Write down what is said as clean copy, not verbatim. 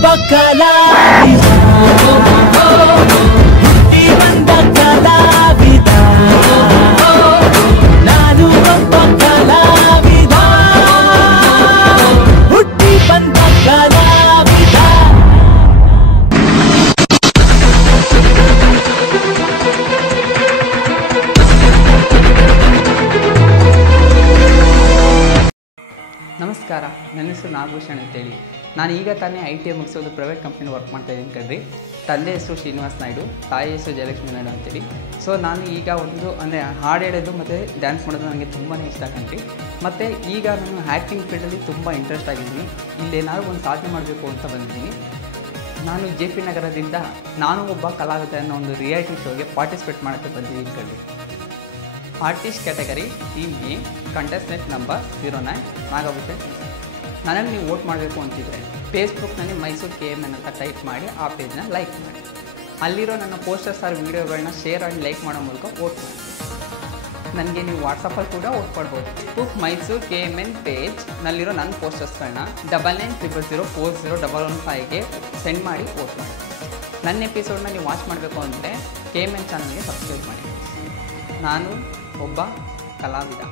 ಒಬ್ಬ ಕಲಾವಿದ ಹುಟ್ಟಿ ಬಂದ ಕಲಾವಿದ ನಾನು ಒಬ್ಬ ಕಲಾವಿದ ಹುಟ್ಟಿ ಬಂದ ಕಲಾವಿದ ನಮಸ್ಕಾರ, ನನ್ನ ಹೆಸರು ನಾಗಭೂಷಣ್ ಅಂತೇಳಿ. ನಾನು ಈಗ ತಾನೇ ITI ಮುಗಿಸೋದು ಪ್ರೈವೇಟ್ ಕಂಪ್ನಿ ವರ್ಕ್ ಮಾಡ್ತಾ ಇದ್ದೀನಿ ಕಣ್ರಿ. ತಂದೆ ಹೆಸರು ಶ್ರೀನಿವಾಸ್ ನಾಯ್ಡು, ತಾಯಿ ಹೆಸರು ಜಯಲಕ್ಷ್ಮಿ ನಾಯ್ಡು ಅಂತೇಳಿ. ಸೊ ನಾನು ಈಗ ಅಂದರೆ ಹಾಡು ಹೇಳೋದು ಮತ್ತು ಡ್ಯಾನ್ಸ್ ಮಾಡೋದು ನನಗೆ ತುಂಬಾ ಇಷ್ಟ ಕಣ್ರಿ. ಮತ್ತು ಈಗ ನಾನು ಆ್ಯಕ್ಟಿಂಗ್ ಫೀಲ್ಡಲ್ಲಿ ತುಂಬ ಇಂಟ್ರೆಸ್ಟ್ ಆಗಿದ್ದೀನಿ. ಇಲ್ಲೇನಾದ್ರು ಒಂದು ಸಾಧನೆ ಮಾಡಬೇಕು ಅಂತ ಬಂದಿದ್ದೀನಿ. ನಾನು JP ನಗರದಿಂದ ನಾನು ಒಬ್ಬ ಕಲಾವಿದ ಅನ್ನೋ ಒಂದು ರಿಯಾಲಿಟಿ ಶೋಗೆ ಪಾರ್ಟಿಸಿಪೇಟ್ ಮಾಡೋಕ್ಕೆ ಬಂದಿದ್ದೀನಿ ಕಣ್ರಿ. Artist category team A, contestant number 09 Nagabhushan. ನನ್ನನ್ನು ನೀವು ವೋಟ್ ಮಾಡಬೇಕು ಅಂತಿದ್ರೆ ಫೇಸ್ಬುಕ್ನಲ್ಲಿ ಮೈಸೂರು KMN ಅಂತ ಟೈಪ್ ಮಾಡಿ ಆ ಪೇಜ್ನ ಲೈಕ್ ಮಾಡಿ. ಅಲ್ಲಿರೋ ನನ್ನ ಪೋಸ್ಟರ್ಸ್ ಆರ್ ವೀಡಿಯೋಗಳನ್ನ ಶೇರ್ ಆ್ಯಂಡ್ ಲೈಕ್ ಮಾಡೋ ಮೂಲಕ ವೋಟ್ ಮಾಡಿ. ನನಗೆ ನೀವು ವಾಟ್ಸಪ್ಪಲ್ಲಿ ಕೂಡ ವೋಟ್ ಮಾಡ್ಬೋದು. ಫೇಸ್ಬುಕ್ ಮೈಸೂರು KMN ಪೇಜ್ನಲ್ಲಿರೋ ನನ್ನ ಪೋಸ್ಟರ್ಸ್ಗಳನ್ನ 9900040115ಗೆ ಸೆಂಡ್ ಮಾಡಿ ವೋಟ್ ಮಾಡಿ. ನನ್ನ ಎಪಿಸೋಡ್ನ ನೀವು ವಾಚ್ ಮಾಡಬೇಕು ಅಂದರೆ KMN ಚಾನಲ್ಗೆ ಸಬ್ಸ್ಕ್ರೈಬ್ ಮಾಡಿ. ನಾನು ಒಬ್ಬ ಕಲಾವಿದ.